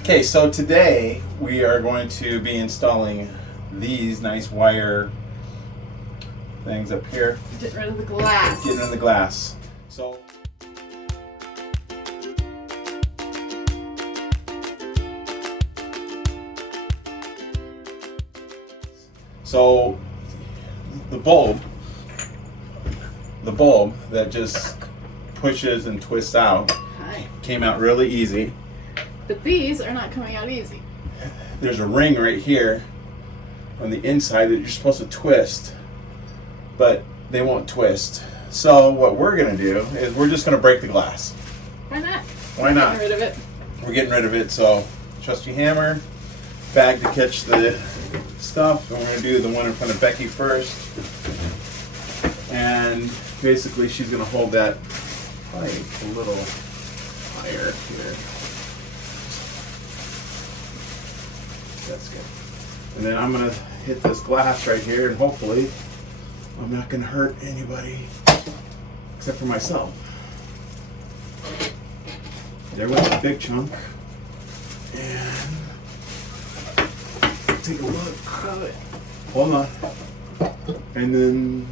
Okay, so today we are going to be installing these nice wire things up here. Getting rid of the glass. Getting rid of the glass. So the bulb that just pushes and twists out came out really easy. But these are not coming out easy. There's a ring right here on the inside that you're supposed to twist, but they won't twist. So what we're gonna do is we're just gonna break the glass. Why not? Why not? Getting rid of it. We're getting rid of it. So trusty hammer, bag to catch the stuff, and we're gonna do the one in front of Becky first. And basically she's gonna hold that pipe a little higher here. That's good. And then I'm gonna hit this glass right here, and hopefully I'm not gonna hurt anybody except for myself. There went the big chunk. And take a look. Hold on. And then,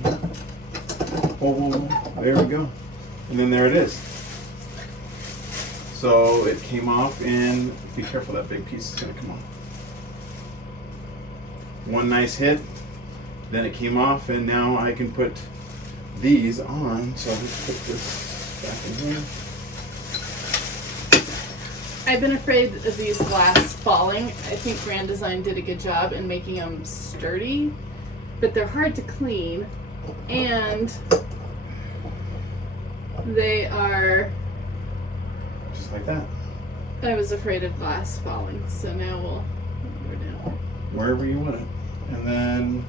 oh, there we go. And then there it is. So it came off, and be careful, that big piece is gonna come off. One nice hit, then it came off, and now I can put these on. So let's put this back in here. I've been afraid of these glass falling. I think Grand Design did a good job in making them sturdy, but they're hard to clean, and they are Just like that. I was afraid of glass falling, so now we're down. Wherever you want it. And then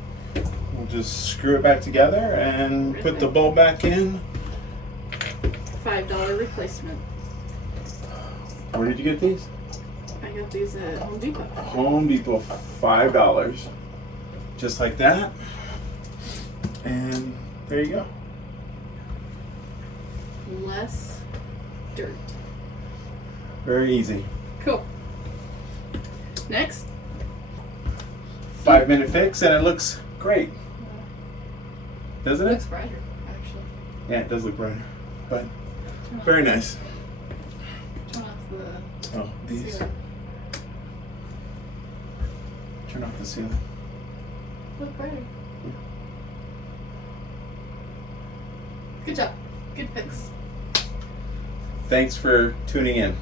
we'll just screw it back together and put the bulb back in. $5 replacement. Where did you get these? I got these at Home Depot. Home Depot, $5. Just like that. And there you go. Less dirt. Very easy. Cool. Next. 5-minute fix, and it looks great. Doesn't It it? looks brighter, actually. Yeah, it does look brighter. But very nice. Turn off the Oh, these. ceiling. Turn off the ceiling. Look brighter. Good job. Good fix. Thanks for tuning in.